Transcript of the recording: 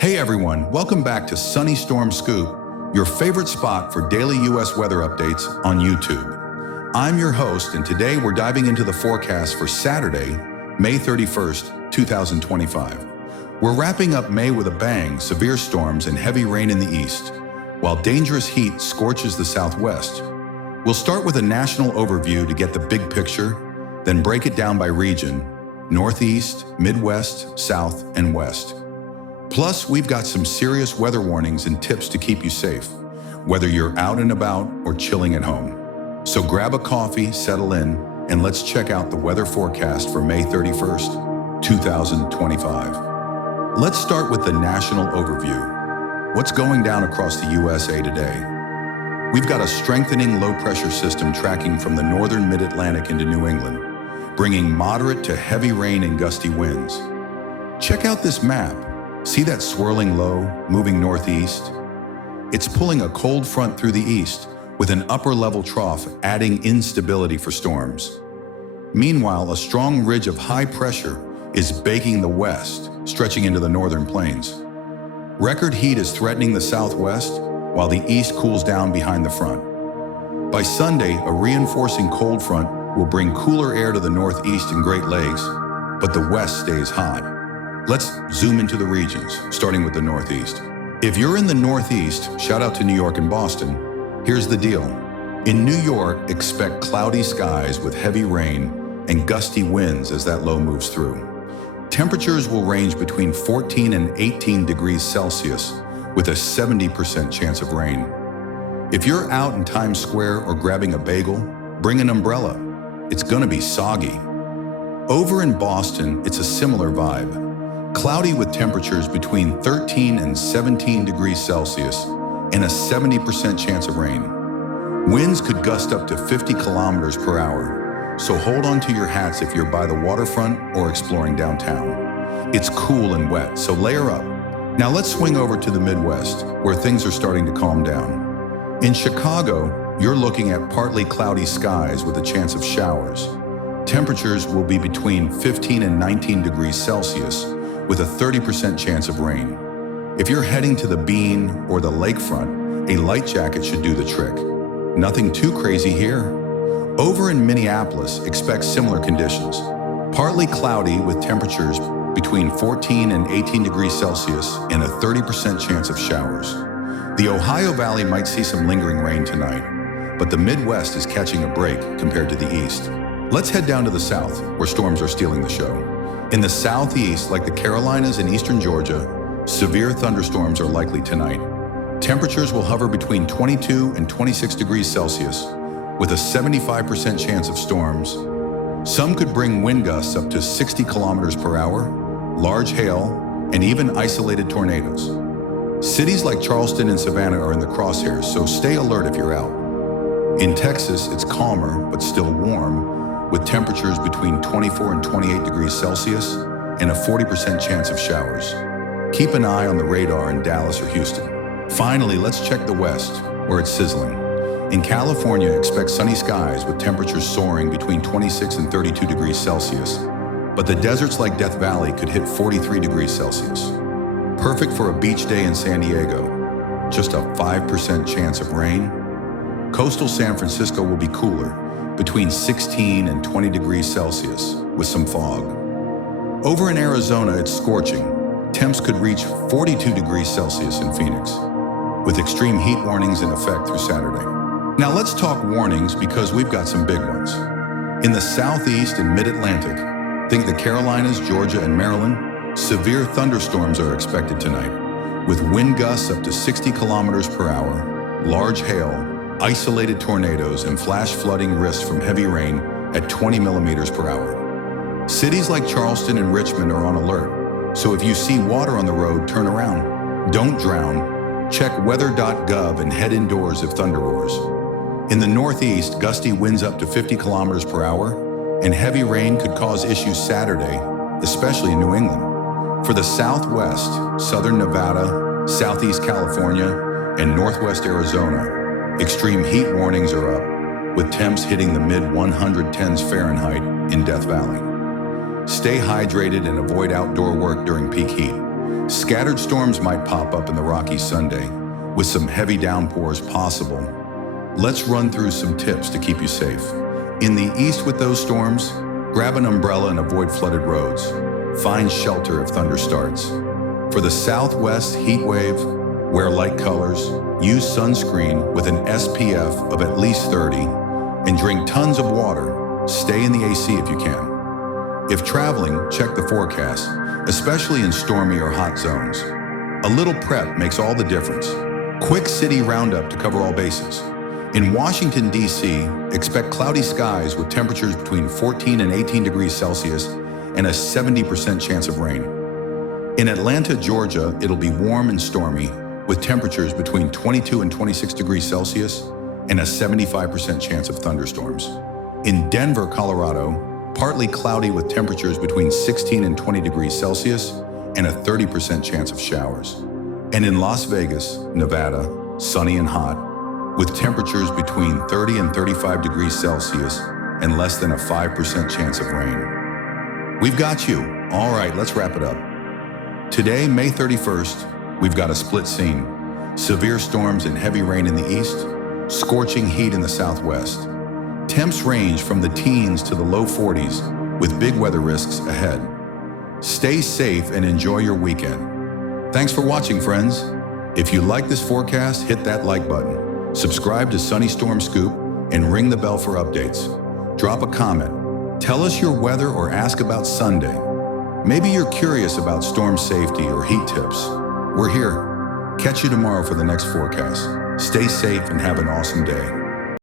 Hey everyone, welcome back to Sunny Storm Scoop, your favorite spot for daily U.S. weather updates on YouTube. I'm your host, and today we're diving into the forecast for Saturday, May 31st, 2025. We're wrapping up May with a bang, severe storms and heavy rain in the east, while dangerous heat scorches the southwest. We'll start with a national overview to get the big picture, then break it down by region: Northeast, Midwest, South, and West. Plus, we've got some serious weather warnings and tips to keep you safe, whether you're out and about or chilling at home. So grab a coffee, settle in, and let's check out the weather forecast for May 31st, 2025. Let's start with the national overview. What's going down across the USA today? We've got a strengthening low-pressure system tracking from the northern mid-Atlantic into New England, bringing moderate to heavy rain and gusty winds. Check out this map. See that swirling low moving northeast? It's pulling a cold front through the east with an upper-level trough adding instability for storms. Meanwhile, a strong ridge of high pressure is baking the west, stretching into the northern plains. Record heat is threatening the southwest, while the east cools down behind the front. By Sunday, a reinforcing cold front will bring cooler air to the northeast and Great Lakes, but the west stays hot. Let's zoom into the regions, starting with the Northeast. If you're in the Northeast, shout out to New York and Boston. Here's the deal. In New York, expect cloudy skies with heavy rain and gusty winds as that low moves through. Temperatures will range between 14 and 18 degrees Celsius with a 70% chance of rain. If you're out in Times Square or grabbing a bagel, bring an umbrella. It's gonna be soggy. Over in Boston, it's a similar vibe. Cloudy with temperatures between 13 and 17 degrees Celsius and a 70% chance of rain. Winds could gust up to 50 kilometers per hour, so hold on to your hats if you're by the waterfront or exploring downtown. It's cool and wet, so layer up. Now let's swing over to the Midwest, where things are starting to calm down. In Chicago, you're looking at partly cloudy skies with a chance of showers. Temperatures will be between 15 and 19 degrees Celsius, with a 30% chance of rain. If you're heading to the Bean or the lakefront, a light jacket should do the trick. Nothing too crazy here. Over in Minneapolis, expect similar conditions. Partly cloudy with temperatures between 14 and 18 degrees Celsius and a 30% chance of showers. The Ohio Valley might see some lingering rain tonight, but the Midwest is catching a break compared to the East. Let's head down to the South, where storms are stealing the show. In the Southeast, like the Carolinas and eastern Georgia, severe thunderstorms are likely tonight. Temperatures will hover between 22 and 26 degrees Celsius, with a 75% chance of storms. Some could bring wind gusts up to 60 kilometers per hour, large hail, and even isolated tornadoes. Cities like Charleston and Savannah are in the crosshairs, so stay alert if you're out. In Texas, it's calmer but still warm, with temperatures between 24 and 28 degrees Celsius and a 40% chance of showers. Keep an eye on the radar in Dallas or Houston. Finally, let's check the West, where it's sizzling. In California, expect sunny skies with temperatures soaring between 26 and 32 degrees Celsius, but the deserts like Death Valley could hit 43 degrees Celsius. Perfect for a beach day in San Diego, just a 5% chance of rain. Coastal San Francisco will be cooler, between 16 and 20 degrees Celsius, with some fog. Over in Arizona, it's scorching. Temps could reach 42 degrees Celsius in Phoenix, with extreme heat warnings in effect through Saturday. Now let's talk warnings, because we've got some big ones. In the Southeast and Mid-Atlantic, think the Carolinas, Georgia, and Maryland, severe thunderstorms are expected tonight, with wind gusts up to 60 kilometers per hour, large hail, isolated tornadoes, and flash flooding risks from heavy rain at 20 millimeters per hour. Cities like Charleston and Richmond are on alert, so if you see water on the road, turn around. Don't drown. Check weather.gov and head indoors if thunder roars. In the Northeast, gusty winds up to 50 kilometers per hour, and heavy rain could cause issues Saturday, especially in New England. For the Southwest, Southern Nevada, Southeast California, and Northwest Arizona, extreme heat warnings are up, with temps hitting the mid-110s Fahrenheit in Death Valley. Stay hydrated and avoid outdoor work during peak heat. Scattered storms might pop up in the Rockies Sunday, with some heavy downpours possible. Let's run through some tips to keep you safe. In the east with those storms, grab an umbrella and avoid flooded roads. Find shelter if thunder starts. For the southwest heat wave, wear light colors, use sunscreen with an SPF of at least 30, and drink tons of water. Stay in the AC if you can. If traveling, check the forecast, especially in stormy or hot zones. A little prep makes all the difference. Quick city roundup to cover all bases. In Washington, D.C., expect cloudy skies with temperatures between 14 and 18 degrees Celsius and a 70% chance of rain. In Atlanta, Georgia, it'll be warm and stormy with temperatures between 22 and 26 degrees Celsius and a 75% chance of thunderstorms. In Denver, Colorado, partly cloudy with temperatures between 16 and 20 degrees Celsius and a 30% chance of showers. And in Las Vegas, Nevada, sunny and hot, with temperatures between 30 and 35 degrees Celsius and less than a 5% chance of rain. We've got you. All right, let's wrap it up. Today, May 31st, we've got a split scene. Severe storms and heavy rain in the east, scorching heat in the southwest. Temps range from the teens to the low 40s with big weather risks ahead. Stay safe and enjoy your weekend. Thanks for watching, friends. If you like this forecast, hit that like button. Subscribe to Sunny Storm Scoop and ring the bell for updates. Drop a comment. Tell us your weather or ask about Sunday. Maybe you're curious about storm safety or heat tips. We're here. Catch you tomorrow for the next forecast. Stay safe and have an awesome day.